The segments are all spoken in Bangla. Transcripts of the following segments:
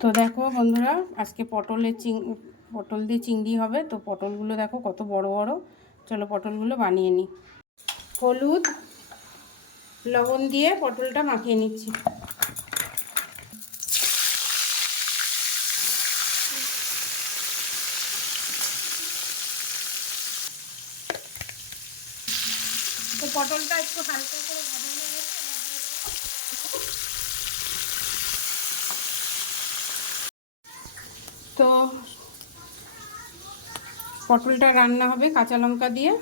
তো দেখো বন্ধুরা, আজকে পটল দিয়ে চিংড়ি হবে। তো পটলগুলো দেখো কত বড় বড়। চলো পটলগুলো বানিয়ে নিই। হলুদ লবণ দিয়ে পটলটা মাখিয়ে নিচ্ছি। তো পটলটা একটু হালকা করে ভাজা হয়ে গেছে। তো পটলটা রান্না হবে কাঁচা লঙ্কা দিয়ে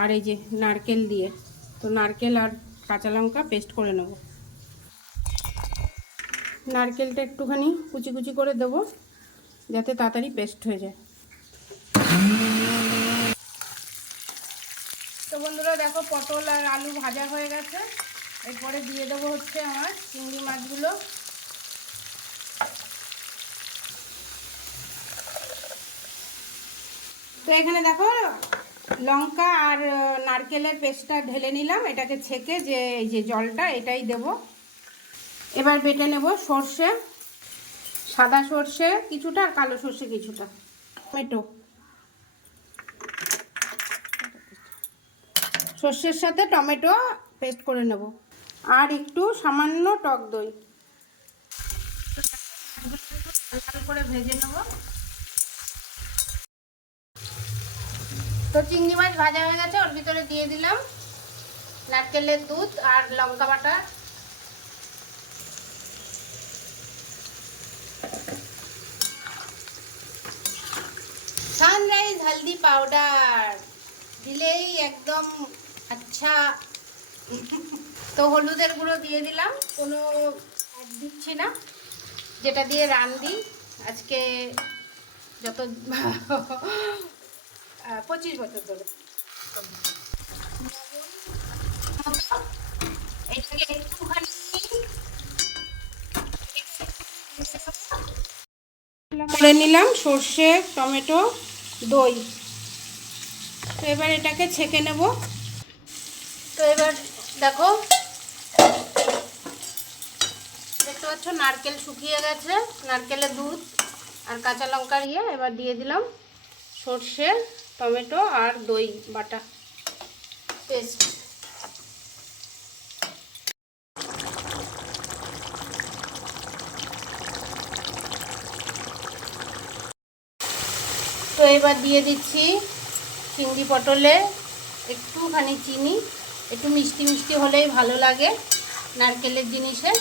আর এই যে নারকেল দিয়ে। তো নারকেল আর কাঁচা লঙ্কা পেস্ট করে নেব। নারকেলটা একটুখানি কুচি কুচি করে দেবো যাতে তাড়াতাড়ি পেস্ট হয়ে যায়। তো বন্ধুরা দেখো, পটল আর আলু ভাজা হয়ে গেছে। এরপরে দিয়ে দেবো হচ্ছে আমার চিংড়ি মাছগুলো। তো এখানে দেখো লঙ্কা আর নারকেলের পেস্টটা ঢেলে নিলাম। এটাকে ছেঁকে যে এই যে জলটা এটাই দেব। এবার বেটে নেব সর্ষে, সাদা সর্ষে কিছুটা আর কালো সর্ষে কিছুটা, টমেটো। সর্ষের সাথে টমেটো পেস্ট করে নেব আর একটু সামান্য টক দই। হালকা করে ভেজে নেব। তো চিংড়ি মাছ ভাজা হয়ে গেছে, ওর ভিতরে দিয়ে দিলাম নারকেলের দুধ আর লঙ্কা বাটা। সানরাইজ হলদি পাউডার দিলেই একদম আচ্ছা। তো হলুদের গুঁড়ো দিয়ে দিলাম, কোনো অ্যাড দিচ্ছি না, যেটা দিয়ে রান্ধি আজকে যত 25 বছর ধরে। এটাকে একটুখানি করে নিলাম সর্ষে, টমেটো, দই। তো এবার এটাকে ছেঁকে নেব। তো এবার দেখো, দেখতে পাচ্ছ নারকেল শুকিয়ে গেছে, নারকেলের দুধ আর কাঁচা লঙ্কার এবার দিয়ে দিলাম সর্ষে, টমেটো আর দই বাটা পেস্ট। তো এবার দিয়ে দিচ্ছি চিংড়ি পটলে একটুখানি চিনি, একটু মিষ্টি মিষ্টি হলেই ভালো লাগে নারকেলের জিনিসে।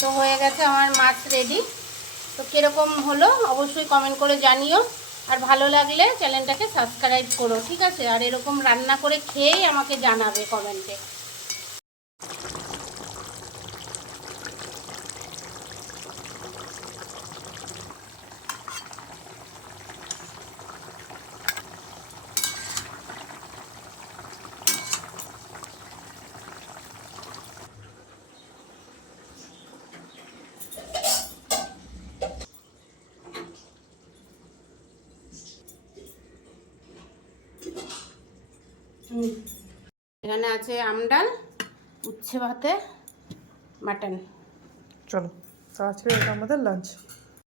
তো হয়ে গেছে আমার মাছ রেডি। তো কীরকম হলো অবশ্যই কমেন্ট করে জানিও, আর ভালো লাগলে চ্যানেলটাকে সাবস্ক্রাইব করো, ঠিক আছে? আর এরকম রান্না করে খেয়েই আমাকে জানাবে কমেন্টে। এখানে আছে আমডাল, উচ্ছে ভাতে, মাটন। চলো, তো আজকে এটা আমাদের লাঞ্চ।